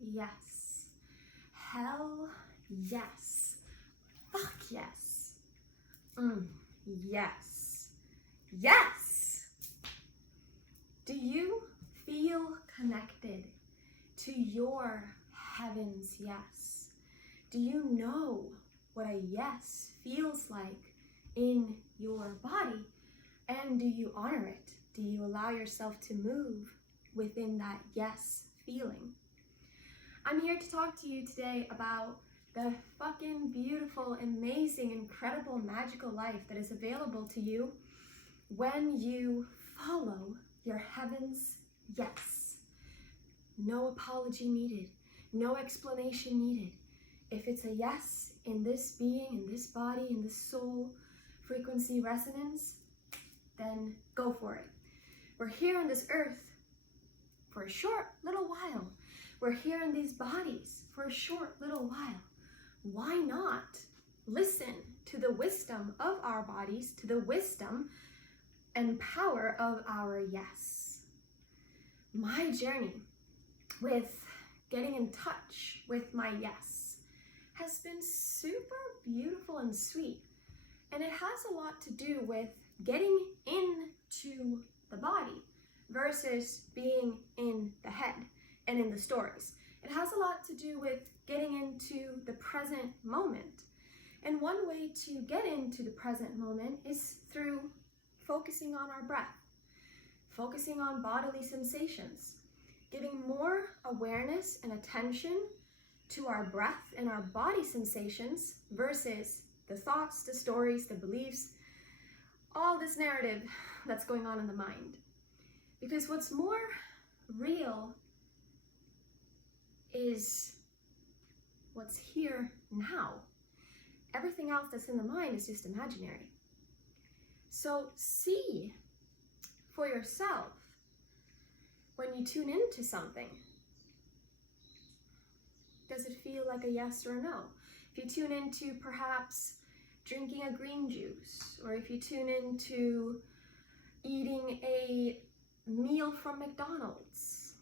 yes. Hell yes. Fuck yes. Yes. Yes! Do you feel connected to your heaven's yes? Do you know what a yes feels like in your body? And do you honor it? Do you allow yourself to move within that yes feeling? I'm here to talk to you today about the fucking beautiful, amazing, incredible, magical life that is available to you when you follow your heaven's yes. No apology needed, no explanation needed. If it's a yes in this being, in this body, in this soul frequency resonance, then go for it. We're here on this earth for a short little while. We're here in these bodies for a short little while. Why not listen to the wisdom of our bodies, to the wisdom and power of our yes? My journey with getting in touch with my yes has been super beautiful and sweet. And it has a lot to do with getting into the body versus being in the head and in the stories. It has a lot to do with getting into the present moment. And one way to get into the present moment is through focusing on our breath, focusing on bodily sensations, giving more awareness and attention to our breath and our body sensations versus the thoughts, the stories, the beliefs, all this narrative that's going on in the mind. Because what's more real is what's here now. Everything else that's in the mind is just imaginary. So see for yourself when you tune into something. Does it feel like a yes or a no? If you tune into perhaps drinking a green juice, or if you tune into eating a meal from McDonald's.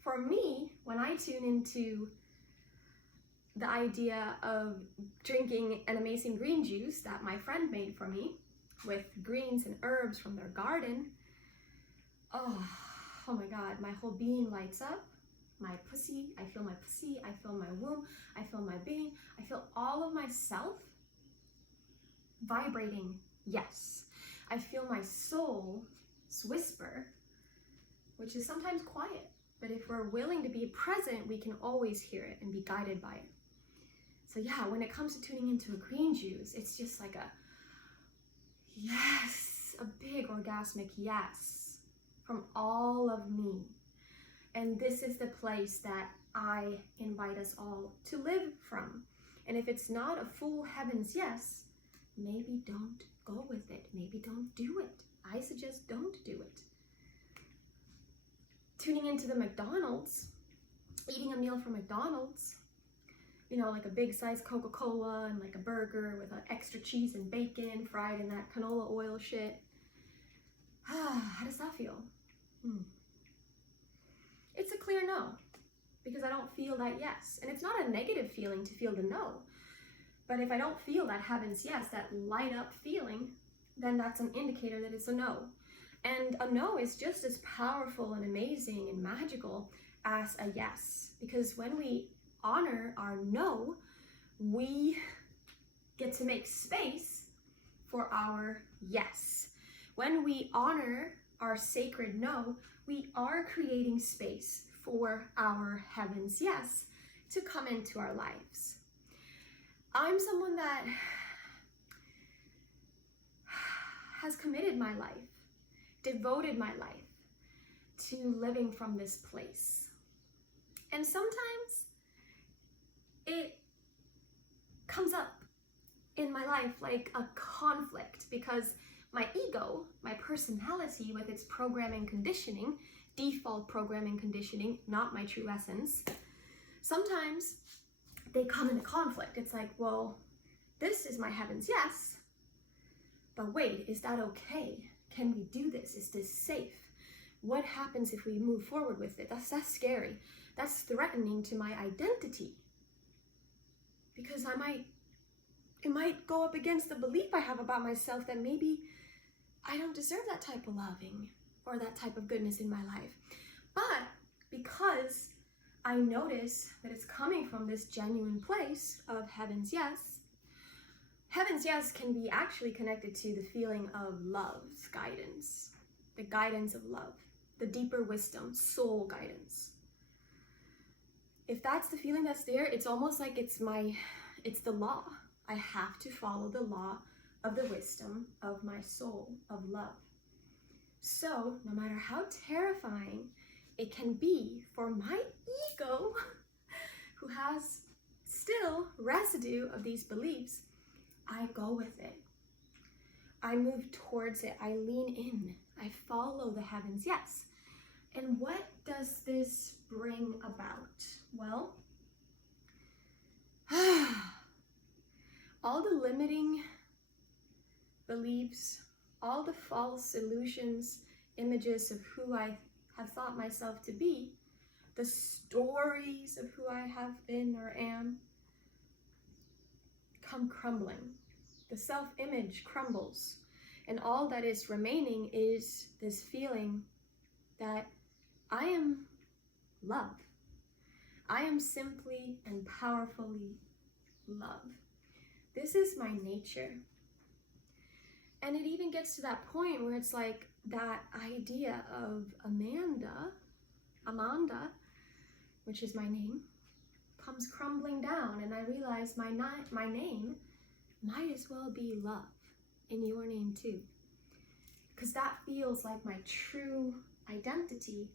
For me, when I tune into the idea of drinking an amazing green juice that my friend made for me with greens and herbs from their garden, oh my God, my whole being lights up. My pussy, I feel my womb, I feel my being, I feel all of myself vibrating yes. I feel my soul's whisper, which is sometimes quiet, but if we're willing to be present, we can always hear it and be guided by it. So yeah, when it comes to tuning into a green juice, it's just like a yes, a big orgasmic yes from all of me. And this is the place that I invite us all to live from. And if it's not a full heaven's yes, maybe don't go with it. Maybe don't do it. I suggest don't do it. Tuning into the McDonald's, eating a meal from McDonald's, you know, like a big size Coca-Cola and like a burger with extra cheese and bacon fried in that canola oil shit. How does that feel? It's a clear no, because I don't feel that yes. And it's not a negative feeling to feel the no. But if I don't feel that heaven's yes, that light up feeling, then that's an indicator that it's a no. And a no is just as powerful and amazing and magical as a yes. Because when we honor our no, we get to make space for our yes. When we honor our sacred no, we are creating space for our heaven's yes to come into our lives. I'm someone that has committed my life, devoted my life to living from this place. And sometimes it comes up in my life like a conflict because my ego, my personality with its programming conditioning, default programming conditioning, not my true essence, sometimes they come into conflict. It's like, well, this is my heaven's yes, but wait, is that okay? Can we do this? Is this safe? what happens if we move forward with it? That's scary. That's threatening to my identity. Because it might go up against the belief I have about myself that maybe I don't deserve that type of loving or that type of goodness in my life. But because I notice that it's coming from this genuine place of heaven's yes can be actually connected to the feeling of love's guidance, the guidance of love, the deeper wisdom, soul guidance. If that's the feeling that's there, it's almost like it's the law. I have to follow the law of the wisdom of my soul, of love. So, no matter how terrifying it can be for my ego, who has still residue of these beliefs, I go with it. I move towards it. I lean in. I follow the heavens yes. And what does this bring about? Well, all the limiting beliefs, all the false illusions, images of who I have thought myself to be, the stories of who I have been or am, come crumbling. The self-image crumbles, and all that is remaining is this feeling that I am love. I am simply and powerfully love. This is my nature. And it even gets to that point where it's like that idea of Amanda, which is my name, comes crumbling down, and I realize my name might as well be love in your name too. Because that feels like my true identity.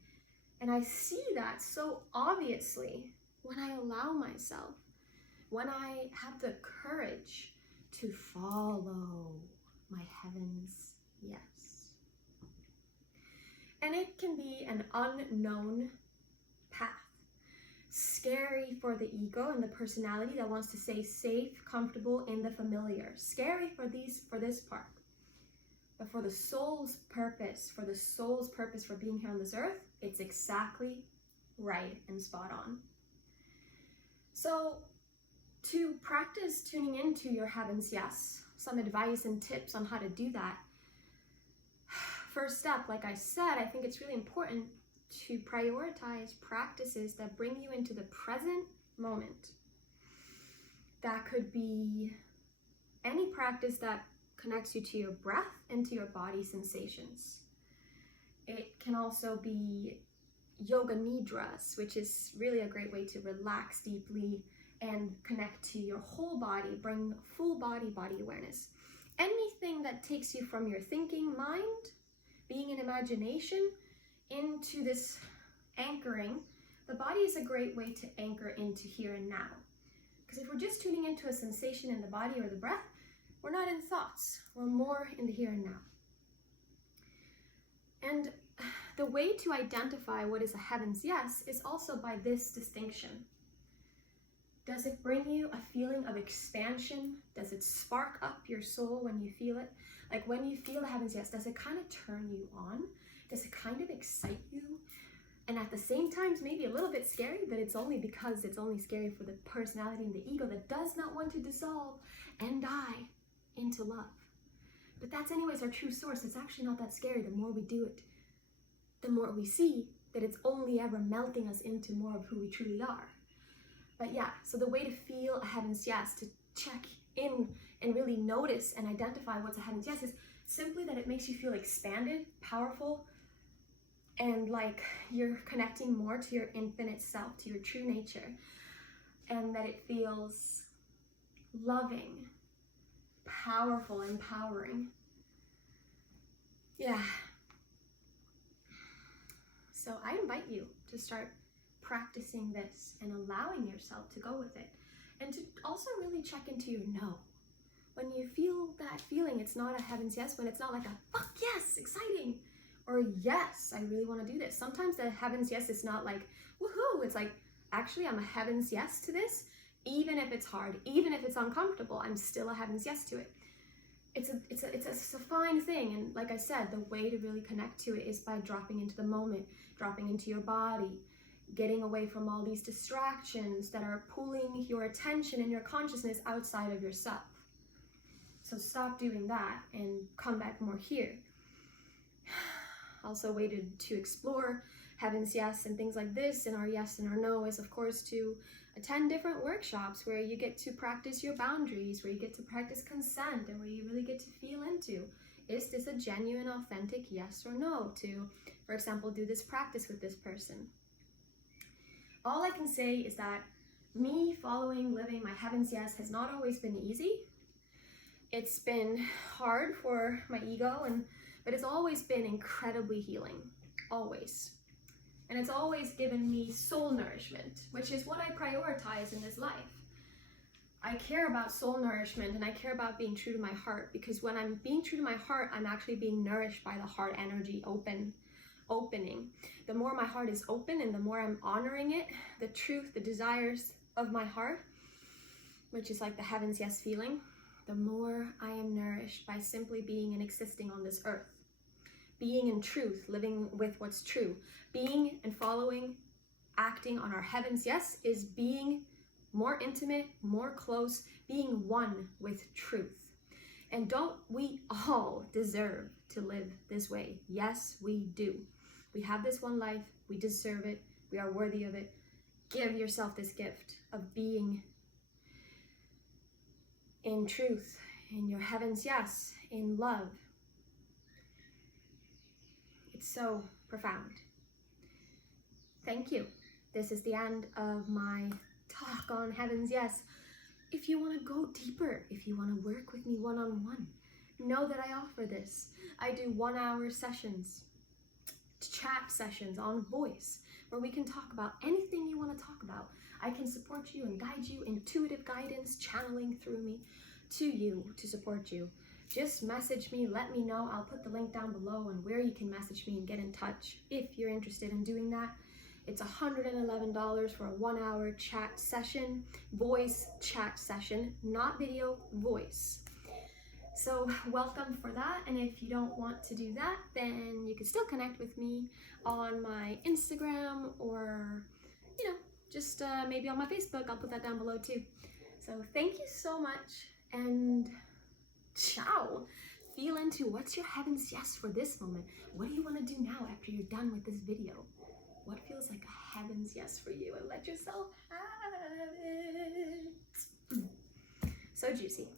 And I see that so obviously when I allow myself, when I have the courage to follow my heaven's yes. And it can be an unknown path. Scary for the ego and the personality that wants to stay safe, comfortable in the familiar. Scary for this part. But for the soul's purpose, for being here on this earth, it's exactly right and spot on. So to practice tuning into your heaven's yes, some advice and tips on how to do that. First step, like I said, I think it's really important to prioritize practices that bring you into the present moment. That could be any practice that connects you to your breath and to your body sensations. It can also be yoga nidras, which is really a great way to relax deeply and connect to your whole body, bring full body awareness. Anything that takes you from your thinking mind, being in imagination, into this anchoring. The body is a great way to anchor into here and now. Because if we're just tuning into a sensation in the body or the breath, we're not in thoughts. We're more in the here and now. And the way to identify what is a heaven's yes is also by this distinction. Does it bring you a feeling of expansion? Does it spark up your soul when you feel it? Like when you feel the heaven's yes, does it kind of turn you on? Does it kind of excite you? And at the same time, it's maybe a little bit scary, but it's only because it's only scary for the personality and the ego that does not want to dissolve and die into love. But that's anyways our true source. It's actually not that scary. The more we do it, the more we see that it's only ever melting us into more of who we truly are. But yeah, so the way to feel a heaven's yes, to check in and really notice and identify what's a heaven's yes, is simply that it makes you feel expanded, powerful, and like you're connecting more to your infinite self, to your true nature, and that it feels loving, powerful, empowering. Yeah. So I invite you to start practicing this and allowing yourself to go with it. And to also really check into your no. When you feel that feeling, it's not a heaven's yes, when it's not like a fuck yes, exciting, or yes, I really want to do this. Sometimes the heaven's yes is not like woohoo, it's like actually I'm a heaven's yes to this, even if it's hard, even if it's uncomfortable, I'm still a heaven's yes to it. it's a fine thing. And like I said, the way to really connect to it is by dropping into the moment, dropping into your body, getting away from all these distractions that are pulling your attention and your consciousness outside of yourself. So stop doing that and come back more here. Also, a way to explore Heaven's Yes and things like this, and our yes and our no, is of course to attend different workshops where you get to practice your boundaries, where you get to practice consent, and where you really get to feel into, is this a genuine, authentic yes or no? To, for example, do this practice with this person. All I can say is that me living my Heaven's Yes has not always been easy. It's been hard for my ego, but it's always been incredibly healing, always. And it's always given me soul nourishment, which is what I prioritize in this life. I care about soul nourishment, and I care about being true to my heart, because when I'm being true to my heart, I'm actually being nourished by the heart energy opening. The more my heart is open and the more I'm honoring it, the truth, the desires of my heart, which is like the Heaven's Yes feeling, the more I am nourished by simply being and existing on this earth. Being in truth, living with what's true. Being and following, acting on our Heaven's Yes is being more intimate, more close, being one with truth. And don't we all deserve to live this way? Yes, we do. We have this one life, we deserve it, we are worthy of it. Give yourself this gift of being in truth, in your Heaven's Yes, in love. It's so profound. Thank you. This is the end of my talk on Heaven's Yes. If you want to go deeper, if you want to work with me one-on-one, know that I offer this. I do 1-hour sessions, chat sessions on voice, where we can talk about anything you want to talk about. I can support you and guide you, intuitive guidance, channeling through me to you to support you. Just message me, let me know. I'll put the link down below on where you can message me and get in touch if you're interested in doing that. It's $111 for a 1-hour chat session, voice chat session, not video, voice. So welcome for that. And if you don't want to do that, then you can still connect with me on my Instagram, or, just maybe on my Facebook. I'll put that down below too. So thank you so much, and ciao. Feel into what's your Heaven's Yes for this moment. What do you want to do now after you're done with this video? What feels like a Heaven's Yes for you, and let yourself have it. So juicy.